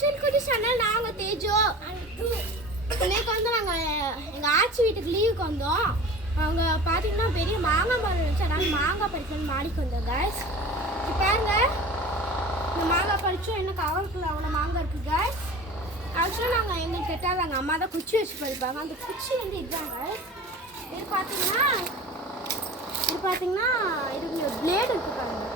Channel நாங்கள் தேஜோ. இன்னைக்கு வந்து நாங்கள் எங்கள் ஆச்சி வீட்டுக்கு லீவுக்கு வந்தோம். அவங்க பார்த்தீங்கன்னா பெரிய மாங்காய் மரம் இருந்துச்சு, அதனால் மாங்காய் பறிக்கணும்னு மாடிக்கு வந்தோம் கைஸ். இப்போ பாருங்க, இந்த மாங்காய் பறிச்சோம். என்ன கவருக்குள்ள அவ்வளோ மாங்காய் இருக்குது கைஸ். ஆக்சுவலாக நாங்கள் எங்களுக்கு கேட்டால் எங்கள் அம்மா தான் குச்சி வச்சு பறிப்பாங்க. அந்த குச்சி வந்து இதுதாங்க. இது பார்த்தீங்கன்னா இதுக்கு பிளேடு இருக்குது பாருங்க.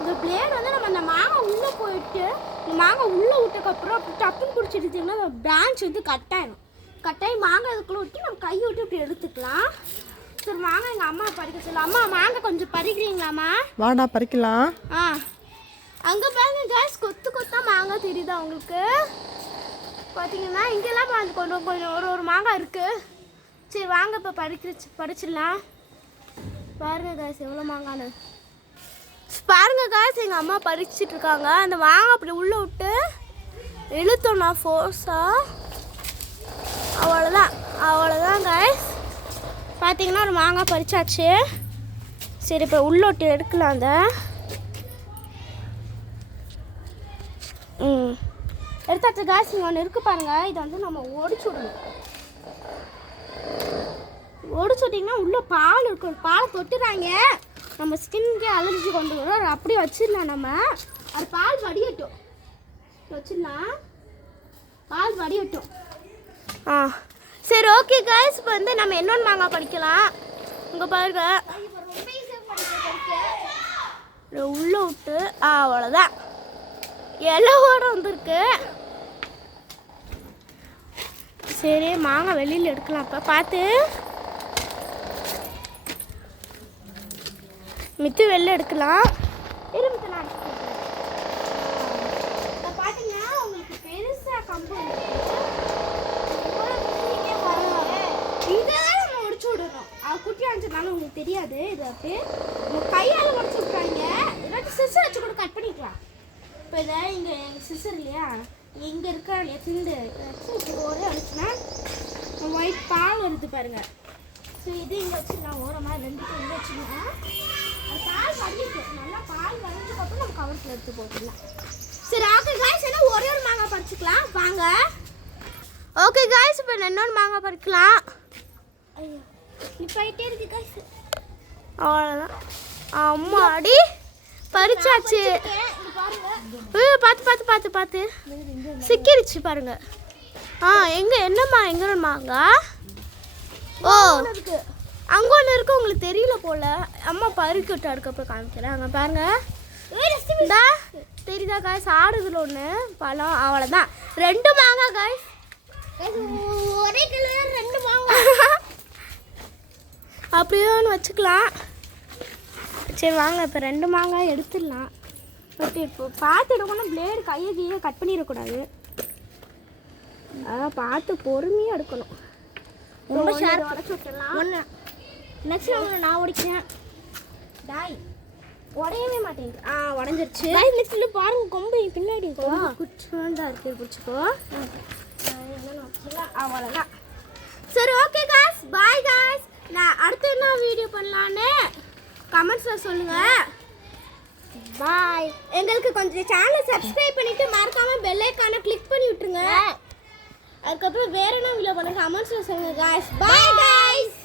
இந்த பிளேடு வந்து நம்ம அந்த மாங்காய் உள்ளே போயிட்டு இந்த மாங்காய் உள்ளே விட்டதுக்கப்புறம் அப்படி டப்புன்னு பிடிச்சிடுச்சிங்கன்னா அந்த பிரான்ச் வந்து கட்டாயிடும். கட்டாயி மாங்காய் அதுக்குள்ளே விட்டு நம்ம கையை விட்டு இப்படி எடுத்துக்கலாம். சரி மாங்காய் எங்கள் அம்மா பறிக்க சொல்லலாம். அம்மா மாங்காய் கொஞ்சம் பறிக்கிறீங்களாம்மா? வாடா பறிக்கலாம். அங்கே பாருங்க கேஸ், கொத்து கொத்தா மாங்காய் தெரியுதா உங்களுக்கு? பார்த்தீங்கன்னா இங்கெல்லாம் கொஞ்சம் கொஞ்சம் ஒரு மாங்காய் இருக்குது. சரி வாங்க இப்போ பறிச்சிடலாம். பாருங்க கேஸ் எவ்வளோ மாங்கான்னு பாருங்க காய்ஸ். எங்கள் அம்மா பறிச்சிட்டு இருக்காங்க. அந்த மாங்காய் அப்படி உள்ளே விட்டு இழுத்தோம்னா ஃபோர்ஸாக அவ்வளோதான் காய்ஸ். பார்த்தீங்கன்னா ஒரு மாங்காய் பறிச்சாச்சு. சரி இப்போ உள்ளே விட்டு எடுக்கலாம். அந்த எடுத்தாச்சு காய்ஸ். இங்கே ஒன்று இருக்குது பாருங்கள். இதை வந்து நம்ம ஒடிச்சு விடணும். ஒடிச்சு விட்டிங்கன்னா உள்ளே பால் இருக்கும். பால் தொட்டுறாங்க, நம்ம ஸ்கின்கே அலர்ஜி கொண்டு வரும். அப்படியே வச்சிடலாம். நம்ம அது பால் வடியட்டும் வச்சிடலாம். பால் வடியட்டும். சரி ஓகே கைஸ். இப்போ வந்து நம்ம இன்னொன்று மாங்காய் பறிக்கலாம். இங்கே பாருங்க உள்ளே விட்டு அவ்வளோதான் இலவோட வந்துருக்கு. சரி மாங்காய் வெளியில் எடுக்கலாம். இப்போ பார்த்து மித்து வெளில எடுக்கலாம். பார்த்தீங்கன்னா உங்களுக்கு பெருசாக கம்பு இதெல்லாம் நம்ம உடிச்சு விடணும். அது குட்டி அனுப்பிச்சதுனால உங்களுக்கு தெரியாது. இது அப்படியே நம்ம கையால் உடச்சி விட்றாங்க. இல்லாட்டி சிசர் வச்சு கூட கட் பண்ணிக்கலாம். இப்போ இதை இங்கே எங்கள் சிசர் இல்லையா, இங்கே இருக்கா இல்லையா திண்டு ஒரே அடிச்சுன்னா ஒயிட் பால் வருது பாருங்க. ஸோ இது இங்கே வச்சுக்கலாம். ஓரமாக ரெண்டுக்கும் இங்கே வச்சுக்கலாம். அது பால் வடிக்கும். நல்லா பால் வடிஞ்சதுக்கப்புறம் நம்ம கவர்ஸில் எடுத்து போட்டுடலாம். சரி ஓகே காய்ஸ், என்ன ஒரே ஒரு மாங்காய் பறிச்சுக்கலாம் வாங்க. ஓகே காய்ஸ், இப்போ இன்னொரு மாங்காய் பறிக்கலாம். ஐயோ நீ போயிட்டே இருக்கு காய்ஸ். அவ்வளோதான். அம்மா அடி பறிச்சாச்சு. பார்த்து சிக்கிருச்சு பாருங்க. எங்கே என்னம்மா எங்கே மாங்காய்? ஓ அங்கே ஒன்று இருக்கு, உங்களுக்கு தெரியல போல. அம்மா பறிக்கட்டு அதுக்கப்புறம் காமிக்கிறேன். அங்கே பாருங்க தெரியுதா காய்ஸ்? ஆடுதுல ஒன்று பழம். அவ்வளோதான். 2 மாங்காய் காய்ஸ். ஒரே கலர் 2 மாங்காய் அப்படியே ஒன்று வச்சுக்கலாம். சரி வாங்க இப்போ 2 மாங்காய் எடுத்துடலாம். பட் இப்போ பார்த்து எடுக்கணும். பிளேடு கையை கீழே கட் பண்ணிடக்கூடாது. அதான் பார்த்து பொறுமையாக எடுக்கணும். ரொம்ப ஷார்ப் உடச்சி விட்டுடலாம். ஒன்று நெக்ஸ்ட் ஒன்று நான் உடைக்கிறேன். டாய் உடையவே மாட்டேங்குது. உடஞ்சிருச்சு. நெக்ஸ்ட் பாருங்க கொம்பு பின்னாடி குச்சிதான் இருக்குது. பிடிச்சிக்கோ. அவ்வளோதான். சரி ஓகே காய்ஸ், பாய் காய்ஸ். நான் அடுத்து என்ன வீடியோ பண்ணலான்னு கமெண்ட்ஸில் சொல்லுங்கள். பாய். எங்களுக்கு கொஞ்சம் சேனலை சப்ஸ்கிரைப் பண்ணிவிட்டு மறக்காமல் பெல் ஐக்கானை கிளிக் பண்ணி விட்டுருங்க. அதுக்கப்புறம் வேறு என்ன வீடியோ பண்ண கமெண்ட்ஸில் சொல்லுங்கள் காய்ஸ். Bye guys.